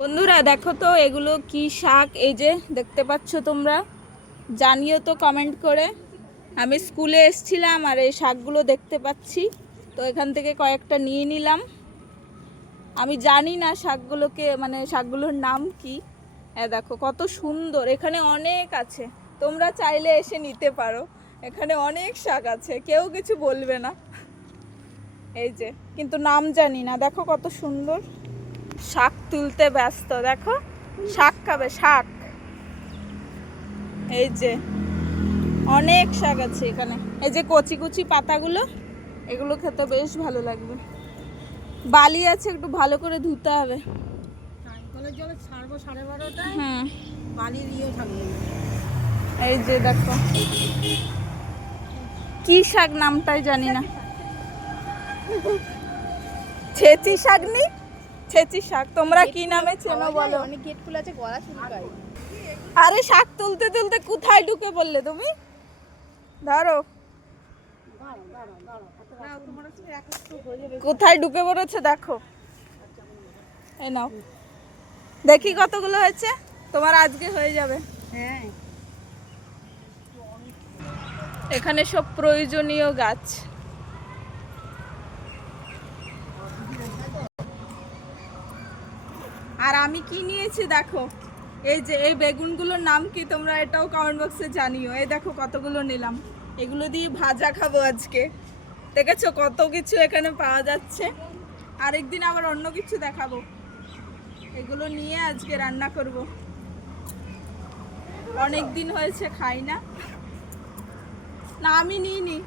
বন্ধুরা দেখো তো এগুলো কি শাক, এই যে দেখতে পাচ্ছ তোমরা, জানিও তো কমেন্ট করে। আমি স্কুলে এসেছিলাম আর এই শাকগুলো দেখতে পাচ্ছি, তো এখান থেকে কয়েকটা নিয়ে নিলাম। আমি জানি না শাকগুলোকে মানে শাকগুলোর নাম কি। দেখো কত সুন্দর, এখানে অনেক আছে, তোমরা চাইলে এসে নিতে পারো। এখানে অনেক শাক আছে, কেউ কিছু বলবে না। এই যে কিন্তু নাম জানি না। দেখো কত সুন্দর, শাক তুলতে ব্যস্ত। দেখো শাক খাবে, শাক। এই যে অনেক শাক আছে এখানে। এই যে কচি কচি পাতাগুলো, এগুলো খেতে বেশ ভালো লাগবে। বালি আছে, একটু ভালো করে ধুতে হবে। হুম, এই যে দেখো কি শাক নামটাই জানি না। ছেচি শাক নি, ছেচি শাক। তোমরা কি নামে চেনো বলো? অনেক গেট খোলা আছে, গলা চুলকায়। আরে শাক তুলতে তুলতে কোথায় ঢুকে পড়লে তুমি? ধরো, কোথায় ঢুকে পড়েছে দেখো। এই নাও, দেখি কতগুলো হয়েছে। তোমার আজকে হয়ে যাবে। হ্যাঁ, এখানে সব প্রয়োজনীয় গাছ। আর আমি কি নিয়েছি দেখো, এই যে এই বেগুনগুলোর নাম কি তোমরা এটাও কমেন্ট বক্সে জানিও। এই দেখো কতগুলো নিলাম, এগুলো দিয়ে ভাজা খাবো আজকে। দেখেছো কত কিছু এখানে পাওয়া যাচ্ছে। আরেকদিন আবার অন্য কিছু দেখাবো। এগুলো নিয়ে আজকে রান্না করব। অনেক দিন হয়েছে খাই না। না আমি নিইনি,